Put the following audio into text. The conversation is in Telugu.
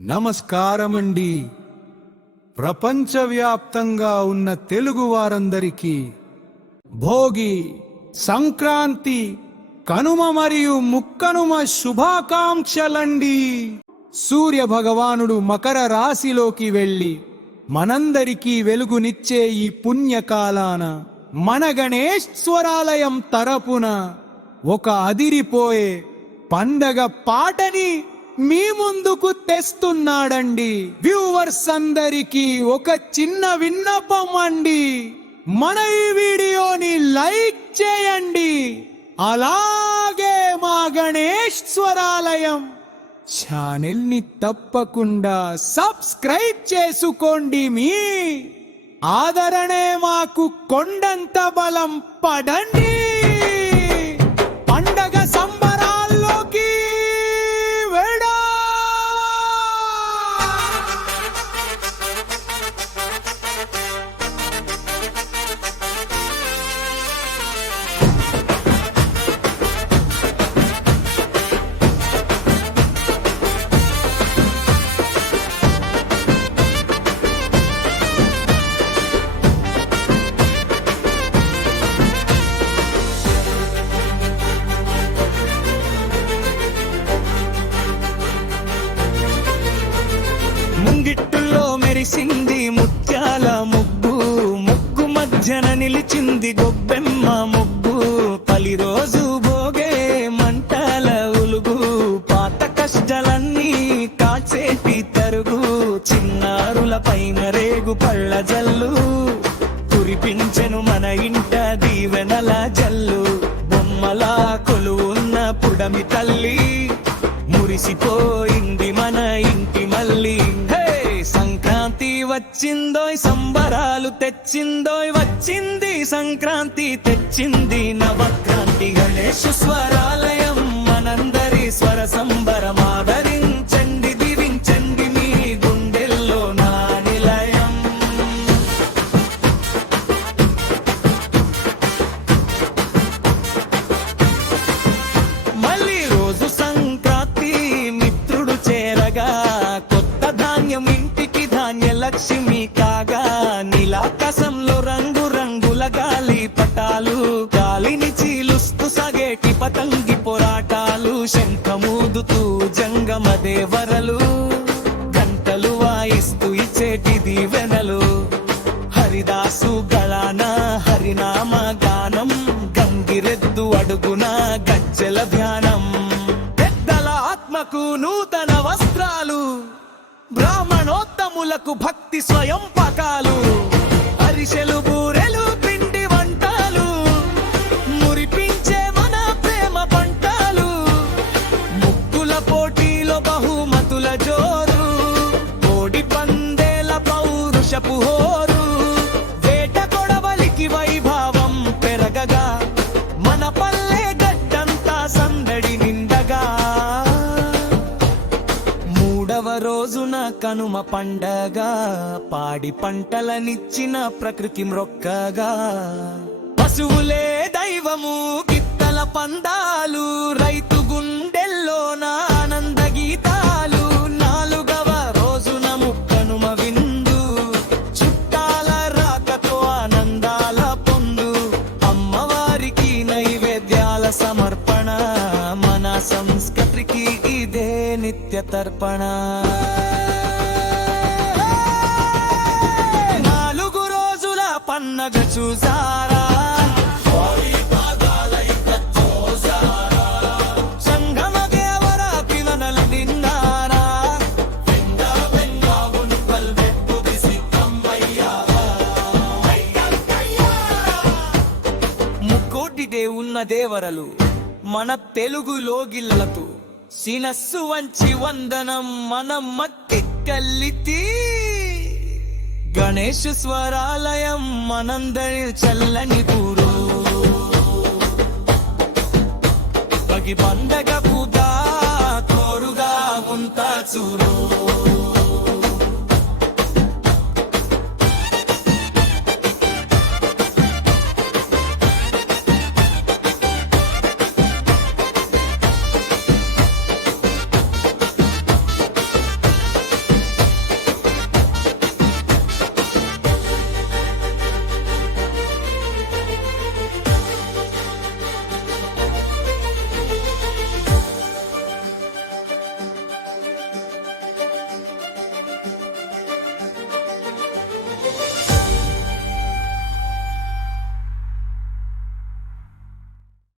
నమస్కారమండి. ప్రపంచవ్యాప్తంగా ఉన్న తెలుగు వారందరికీ భోగి, సంక్రాంతి, కనుమ మరియు ముక్కనుమ శుభాకాంక్షలండి. సూర్య భగవానుడు మకర రాశిలోకి వెళ్ళి మనందరికీ వెలుగునిచ్చే ఈ పుణ్యకాలాన మన గణేశ్వరాలయం తరపున ఒక అదిరిపోయే పండగ పాటని మీ ముందుకు తెస్తున్నాడండి. వ్యూవర్స్ అందరికీ ఒక చిన్న విన్నపం అండి, మన ఈ వీడియోని లైక్ చేయండి. అలాగే మా గణేశ్వరాలయం ఛానల్ ని తప్పకుండా సబ్స్క్రైబ్ చేసుకోండి. మీ ఆదరణే మాకు కొండంత బలం. పడండి పండగ సంబరాల్లోకి. ముంగిట్టులో మెరిసింది ముత్యాల ముగ్గు, ముగ్గు మధ్యన నిలిచింది గొబ్బెమ్మ ముగ్గు. పలి రోజు భోగే మంటల ఉలుగు, పాత కష్టాలన్నీ కాచేటి తరుగు. చిన్నారుల పైన రేగు పళ్ళ జల్లు, కురిపించెను మన ఇంట దీవెనల జల్లు. బొమ్మలా కొలువున్న పుడమి తల్లి మురిసిపోయింది మన ఇంటి మల్లి. సంక్రాంతి వచ్చిందోయ్, సంబరాలు తెచ్చిందోయ్, వచ్చింది సంక్రాంతి తెచ్చింది నవక్రాంతి. గణేశ స్వరాలయం మనందరి స్వర సంబరం. ఆదరించండి, దీవించండి మీ గుండెల్లో నా నిలయం. మళ్ళీ రోజు సంక్రాంతి మిత్రుడు చేరగా, కొత్త ధాన్యం ఇంటికి ధాన్యలక్ష్మి కాగా. నీలాకాశంలో రంగు రంగుల గాలి పటాలు, గాలిని చీలుస్తూ సాగేటి పతంగి పోరాటాలు. శంఖమూదుతూ జంగమ దేవరలు, గంటలు వాయిస్తూ ఇచ్చేటి దీవెనలు. హరిదాసు గళాన హరినామ గానం, గంగిరెద్దు అడుగున గజ్జెల ధ్యానం. పెద్దల ఆత్మకు నూతన వస్త్రాలు, బ్రాహ్మణోత్తములకు భక్తి స్వయం పకాలు. అరిసెలు బూరెలు పిండి వంటలు, మురిపించే మన ప్రేమ పంటలు. ముగ్గుల పోటీలో బహుమతుల జోరు, కోడి పందేల పౌరుషపు హోరు. వేట కొడవలికి వైభవం పెరగగా, మన పల్లె గడ్డంతా సందడి నిండగా. మూడవ రోజున కనుమ పండగ, పాడి పంటలనిచ్చిన ప్రకృతి మ్రొక్కగా. పశువులే దైవము గిత్తల పందాలు, రైతు గుండెల్లోన ఆనంద గీతాలు. నాలుగవ రోజున ముక్కనుమ విందు, చుట్టాల రాకతో ఆనందాల పొందు. అమ్మవారికి నైవేద్యాల సమర్పణ, మన సంస్కృతికి ఇదే నిత్య తర్పణ. 4 రోజుల పండగ చూసారా, సంగమ దేవర పిలనలు నిన్నారా. ముక్కోటి దేవున్న దేవరలు మన తెలుగు లోగిళ్ళతో శిరస్సు వంచి వందనం మనం మట్టి కల్లితి. గణేశ స్వరాలయం మనందరి చల్లని పూరు. బగి పండగ పూత తోరుగా ఉంటా చూరు.